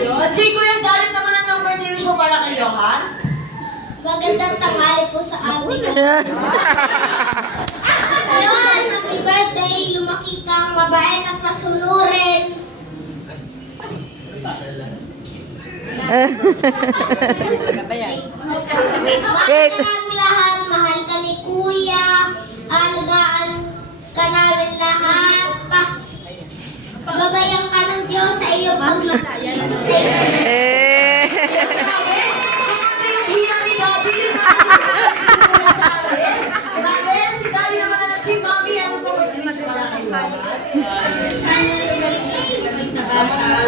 Yun. Si Kuya Salit naman ang number birthday wish mo para kay Johan? Magandang tanghali po sa amin. Ayun, happy birthday. Lumaki kang mabait at masunurin. Wait. Mahal lahat. Mahal ka ni Kuya. Alagaan ka namin lahat. Gabayan ka ng Diyos sa iyong paglulay. Eh. Si Daddy naman at si Mami, ano po birthday wish para kay Johan? Na bata,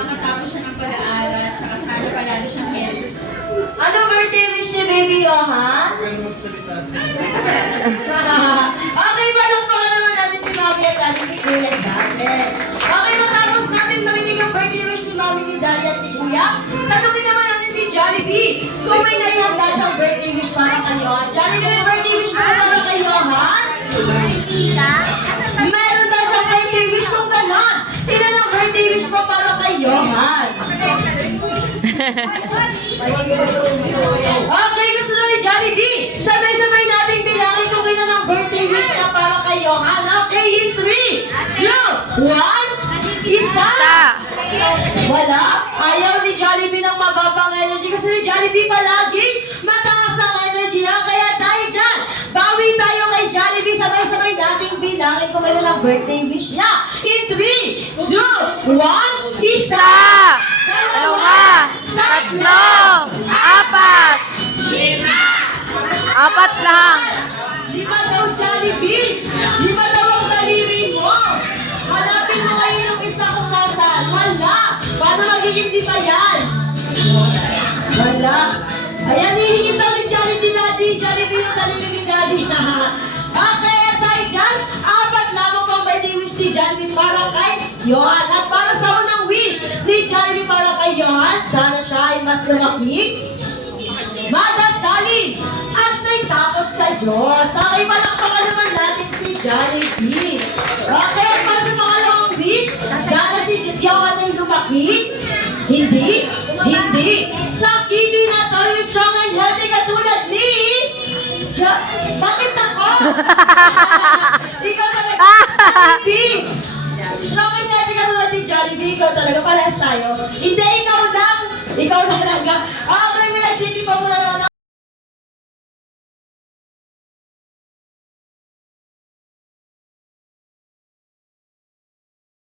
makatapos siya ng pag-aaral, tsaka sana palalo siyang healthy. Ano birthday wish ni Baby Johan? Okay, palakpakan naman natin si Mami at Daddy si Kuya sa atin. Okay, matapos natin marinig ang birthday wish ni Mami, ni Daddy at ni Kuya, tanungin naman natin si Jollibee kung may naihanda siyang birthday wish para kay Johan. Jollibee, may birthday wish mo para kay Johan? Meron daw siyang birthday wish kung ganon. Sila ng birthday wish mo para kay Johan. Okay, gusto na ni Jollibee. Sabay-sabay natin bilangin kung ilan ang birthday wish na para kay Johan. Okay, in 3, 2, 1, isa! Wala. Ayaw ni Jollibee ng mababang energy kasi ni Jollibee palaging mataas ang energy niya. Kaya dahil dyan, bawi tayo kay Jollibee. Sabay-sabay nating bilangin kung ilan ang birthday wish niya. In 3, 2, 1, isa! Dalawa. Tatlo. Apat. Apat lang. 5 daw, Jollibee. 5 daw ang daliri mo. Hanapin mo kayo yung isa kung nasaan. Wala. Paano magiging 5 yan? Wala. Ayan, hihingin daw ni Jollibee Daddy. Jollibee yung daliri ni Daddy. Okay, at dahil dyan, 4 lamang pang birthday wish ni Jollibee para kay Johan. At para sa unang wish ni Jollibee para kay Johan, sana siya ay mas lumaki, madasalin, at may takot sa Diyos. Okay, palakpakan naman natin si Jollibee. Okay, at para sa pangalawang wish, sana si Johan ay lumaki, hindi, sakitin at always strong and healthy katulad ni... Bakit ako? Ikaw talaga